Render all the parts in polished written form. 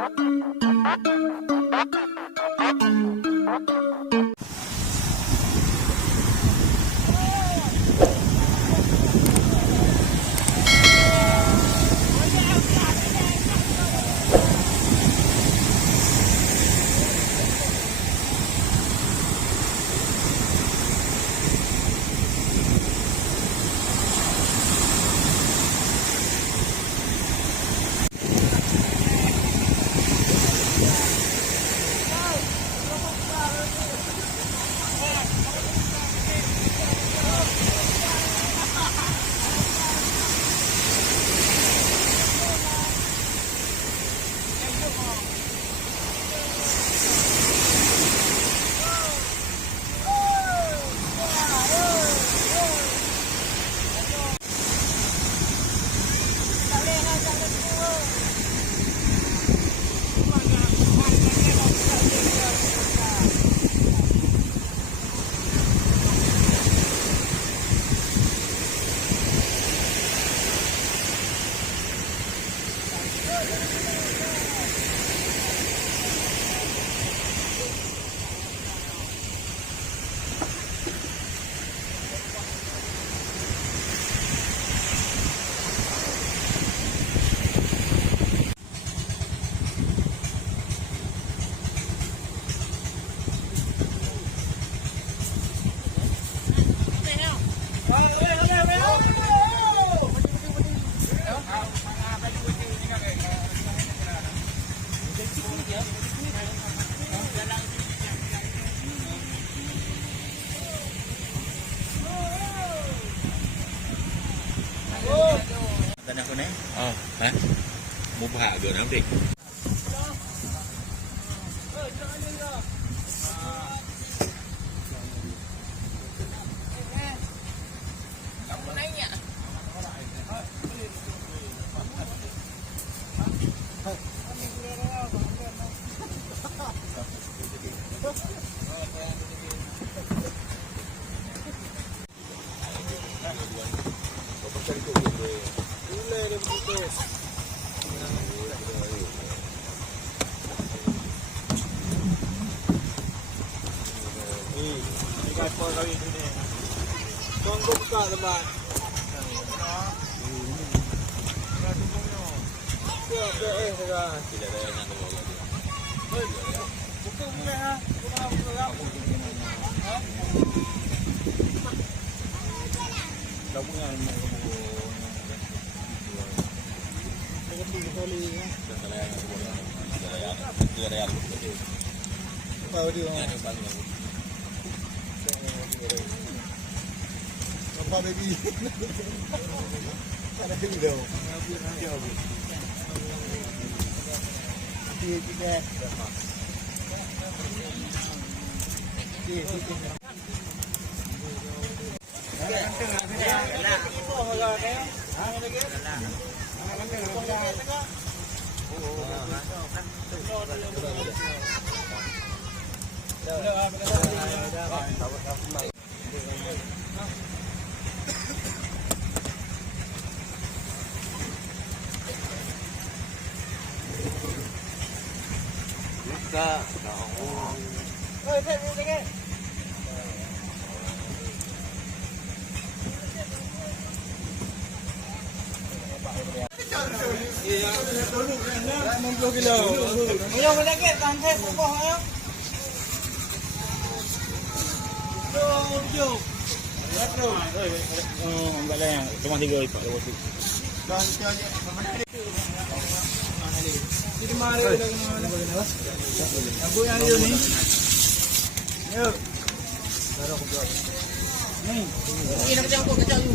Tanah ko na eh? Oo. Ha? Mubha, gano'n ang break. Tunggu buka teman. Siap deh sekarang. Tidak ada yang nak bawa lagi. Buka boleh ha? Buka. Dah punya nak bawa. Sekali ya. Tidak ada yang bawa. Tidak ada yang. Tahu dia. Apa baby? Ada video. Tiga. Ayo mendekat tangkap buah ayo. Tujuh. Oh, enggak ada yang cuma 3 ikut lewat tu. Jadi mari Abu yang ini ni. Yo. Ni. Ini nak campur kacang ni.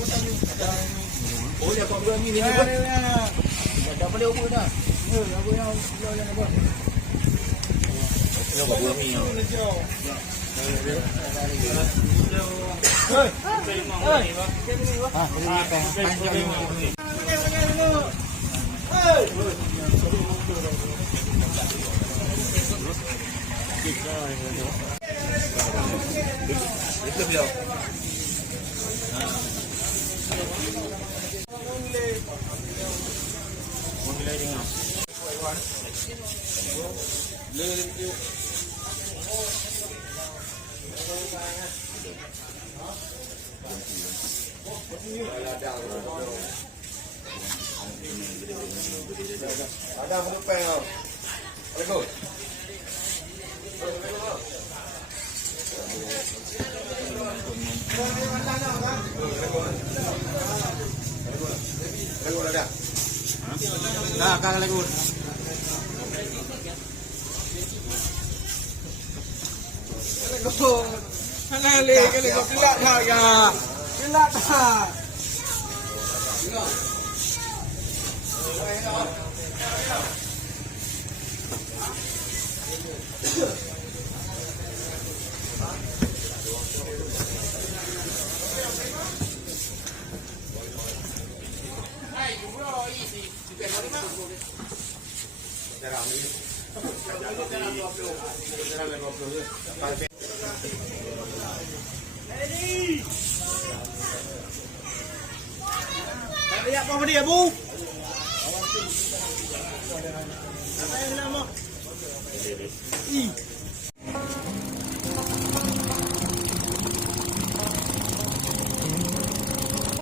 Oh, dia kau buat ni ni. Dah boleh ubah dah. Abu yang yang apa? Ini kau buat ni. Hei. Ada menumpang kau. Assalamualaikum. Dah, kang lekut. Lekut. Mana le kali kau kelak dah ya. Kelak dah. Lihat apa dia, Bu? Apa yang nama?